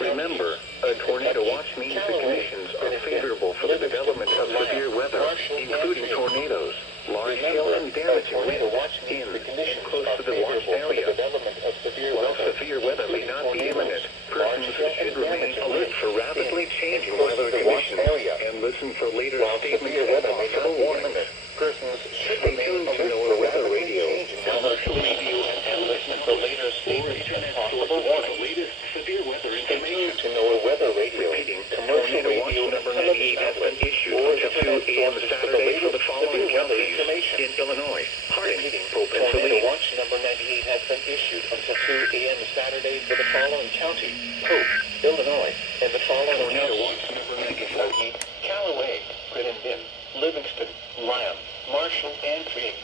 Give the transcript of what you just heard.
Remember, a tornado watch means the conditions are favorable for the development of severe weather, including tornadoes, large-scale and damaging winds in and close to the watch area. While severe weather may not be imminent, persons should remain alert for rapidly changing weather conditions and listen for later statements and possible warnings. Persons should remain alert for weather radio, commercial radio, and listen for later statements and possible warnings. Latest severe weather information to know weather radio. Repeating, tornado watch number 98 has been issued until 2 a.m. Saturday for the following counties in Illinois. Harding, Pope, and Tornado watch number 98 has been issued until 2 a.m. Saturday for the following counties: Pope, Illinois, and the following tornado watch number 94: Callaway, Crittenden, Livingston, Lamb, Marshall, and Tree.